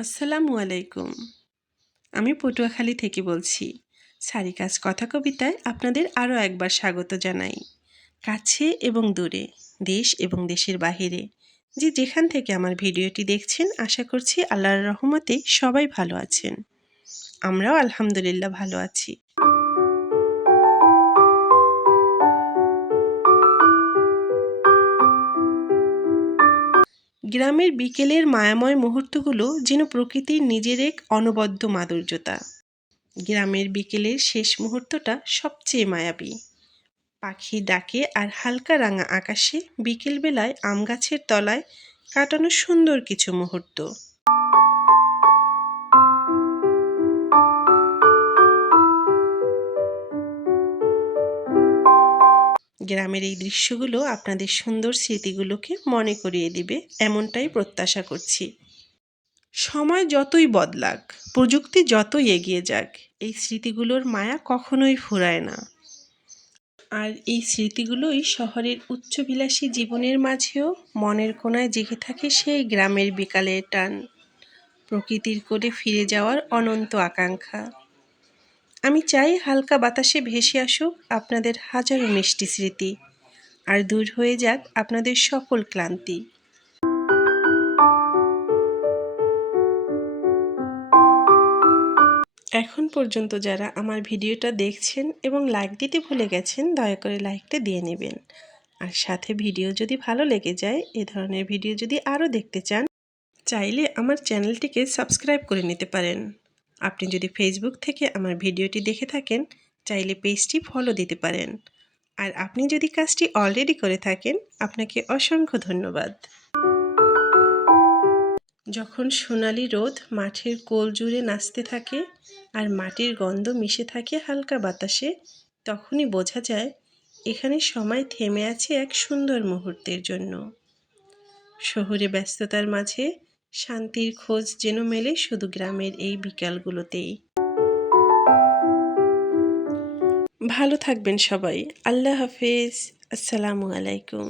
আসসালামু আলাইকুম। আমি পটুয়াখালী থেকে বলছি। সারিকাস কথা কবিতায় আপনাদের আরও একবার স্বাগত জানাই। কাছে এবং দূরে, দেশ এবং দেশের বাহিরে যে যেখান থেকে আমার ভিডিওটি দেখছেন, আশা করছি আল্লাহর রহমতে সবাই ভালো আছেন। আমরাও আলহামদুলিল্লাহ ভালো আছি। গ্রামের বিকেলের মায়াময় মুহূর্তগুলো যেন প্রকৃতির নিজের এক অনবদ্য মাধুর্যতা। গ্রামের বিকেলের শেষ মুহূর্তটা সবচেয়ে মায়াবী। পাখি ডাকে আর হালকা রাঙা আকাশে বিকেলবেলায় আম গাছের তলায় কাটানো সুন্দর কিছু মুহূর্ত। গ্রামের এই দৃশ্যগুলো আপনাদের সুন্দর স্মৃতিগুলোকে মনে করিয়ে দিবে, এমনটাই প্রত্যাশা করছি। সময় যতই বদলাক, প্রযুক্তি যতই এগিয়ে যাক, এই স্মৃতিগুলোর মায়া কখনোই ফুরায় না। আর এই স্মৃতিগুলোই শহরের উচ্চবিলাসী জীবনের মাঝেও মনের কোণায় জেগে থাকে সেই গ্রামের বিকালের টান, প্রকৃতির কোলে ফিরে যাওয়ার অনন্ত আকাঙ্ক্ষা। আমি চাই হালকা বাতাসে ভেসে আসুক আপনাদের হাজারো মিষ্টি স্মৃতি, আর দূর হয়ে যাক আপনাদের সকল ক্লান্তি। এখন পর্যন্ত যারা আমার ভিডিওটা দেখছেন এবং লাইক দিতে ভুলে গেছেন, দয়া করে লাইকটা দিয়ে নেবেন। আর সাথে ভিডিও যদি ভালো লেগে যায়, এ ধরনের ভিডিও যদি আরও দেখতে চান, চাইলে আমার চ্যানেলটিকে সাবস্ক্রাইব করে নিতে পারেন। আপনি যদি ফেসবুক থেকে আমার ভিডিওটি দেখে থাকেন, চাইলে পেজটি ফলো দিতে পারেন। আর আপনি যদি কাজটি অলরেডি করে থাকেন, আপনাকে অসংখ্য ধন্যবাদ। যখন সোনালি রোদ মাঠের কোল জুড়ে নাচতে থাকে আর মাটির গন্ধ মিশে থাকে হালকা বাতাসে, তখনই বোঝা যায় এখানে সময় থেমে আছে এক সুন্দর মুহূর্তের জন্য। শহুরে ব্যস্ততার মাঝে শান্তির খোঁজ যেন মেলে শুধু গ্রামের এই বিকালগুলোতেই। ভালো থাকবেন সবাই। আল্লাহ হাফেজ। আসসালামু আলাইকুম।